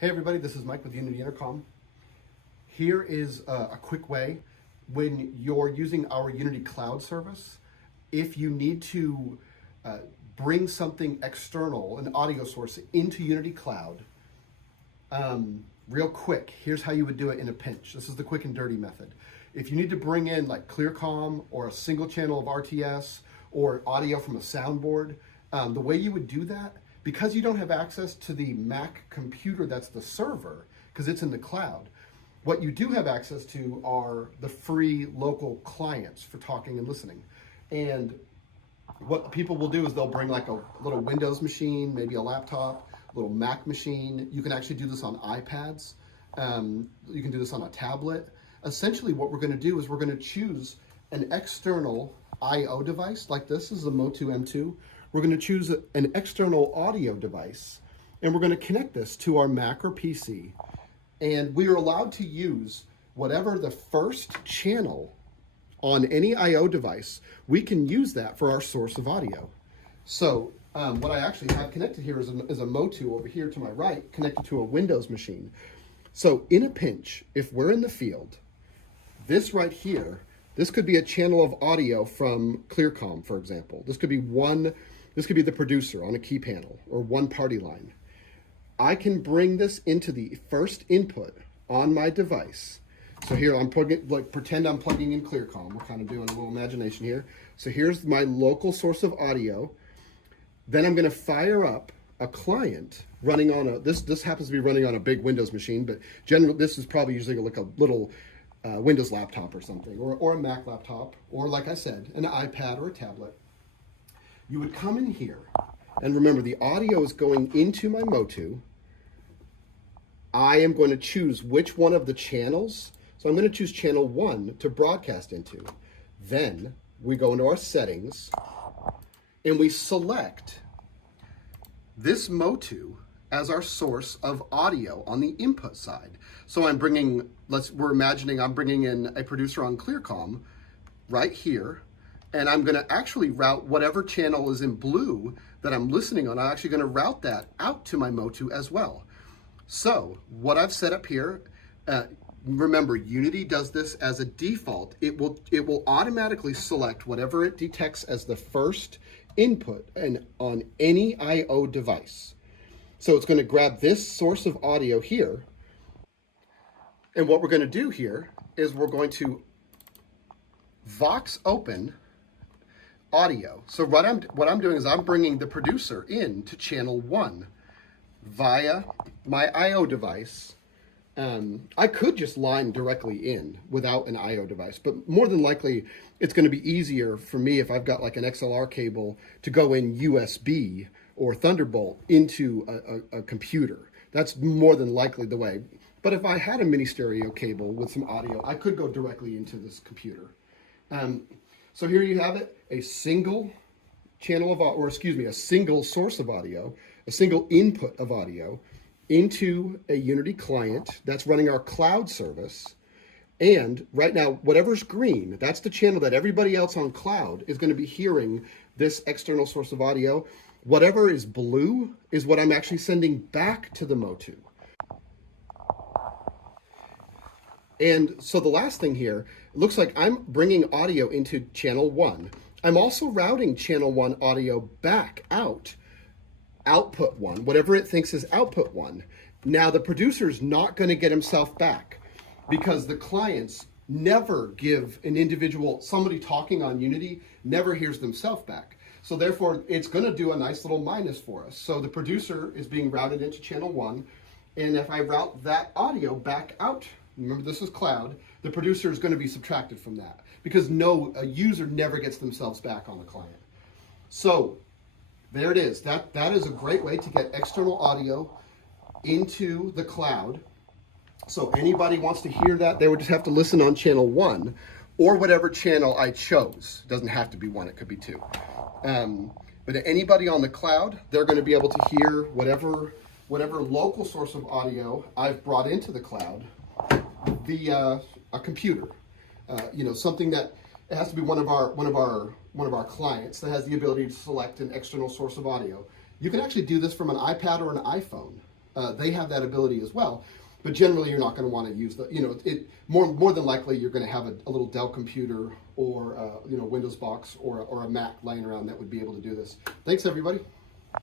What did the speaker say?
Hey everybody, this is Mike with Unity Intercom. Here is a quick way when you're using our Unity Cloud service. If you need to bring something external, an audio source, into Unity Cloud, real quick, here's how you would do it in a pinch. This is the quick and dirty method. If you need to bring in like ClearCom or a single channel of RTS or audio from a soundboard, the way you would do that, because you don't have access to the Mac computer that's the server, because it's in the cloud, what you do have access to are the free local clients for talking and listening. And what people will do is they'll bring like a little Windows machine, maybe a laptop, a little Mac machine. You can actually do this on iPads. You can do this on a tablet. Essentially what we're going to do is we're going to choose an external I/O device like this. This is a Motu M2. We're going to choose an external audio device, and we're going to connect this to our Mac or PC. And we are allowed to use whatever the first channel on any I/O device. We can use that for our source of audio. So what I actually have connected here is a Motu over here to my right, connected to a Windows machine. So in a pinch, if we're in the field, this right here, this could be a channel of audio from ClearCom, for example. This could be the producer on a key panel or one party line. I can bring this into the first input on my device. So here I'm plugging, pretend I'm plugging in ClearCom. We're kind of doing a little imagination here. So here's my local source of audio. Then I'm going to fire up a client running on this happens to be running on a big Windows machine, but generally this is probably using like a little Windows laptop or something, or a Mac laptop, or like I said, an iPad or a tablet. You would come in here, and remember the audio is going into my Motu. I am going to choose which one of the channels. So I'm going to choose channel 1 to broadcast into. Then we go into our settings, and we select this Motu as our source of audio on the input side. So I'm bringing, we're imagining I'm bringing in a producer on ClearCom right here, and I'm going to actually route whatever channel is in blue that I'm listening on. I'm actually going to route that out to my Motu as well. So what I've set up here, remember Unity does this as a default. It will automatically select whatever it detects as the first input and on any I/O device. So it's going to grab this source of audio here. And what we're going to do here is we're going to Vox open audio. So what I'm doing is I'm bringing the producer in to channel 1 via my I/O device. I could just line directly in without an I/O device, but more than likely it's going to be easier for me if I've got like an XLR cable to go in USB or Thunderbolt into a computer. That's more than likely the way. But if I had a mini stereo cable with some audio, I could go directly into this computer. So here you have it, a single channel of, a single source of audio, a single input of audio into a Unity client that's running our cloud service. And right now, whatever's green, that's the channel that everybody else on cloud is going to be hearing this external source of audio. Whatever is blue is what I'm actually sending back to the Motu. And so the last thing here, it looks like I'm bringing audio into channel 1. I'm also routing channel 1 audio back out, output 1, whatever it thinks is output 1. Now the producer's not going to get himself back because the clients never give an individual, somebody talking on Unity never hears themselves back. So therefore it's going to do a nice little minus for us. So the producer is being routed into channel 1. And if I route that audio back out, remember this is cloud, the producer is going to be subtracted from that because a user never gets themselves back on the client. So there it is. That is a great way to get external audio into the cloud. So anybody wants to hear that, they would just have to listen on channel 1 or whatever channel I chose. It doesn't have to be 1, it could be 2. But anybody on the cloud, they're going to be able to hear whatever local source of audio I've brought into the cloud via a computer. Something that it has to be one of our clients that has the ability to select an external source of audio. You can actually do this from an iPad or an iPhone. they have that ability as well. But generally, you're not going to want to use the, more than likely, you're going to have a little Dell computer or, Windows box or a Mac laying around that would be able to do this. Thanks, everybody.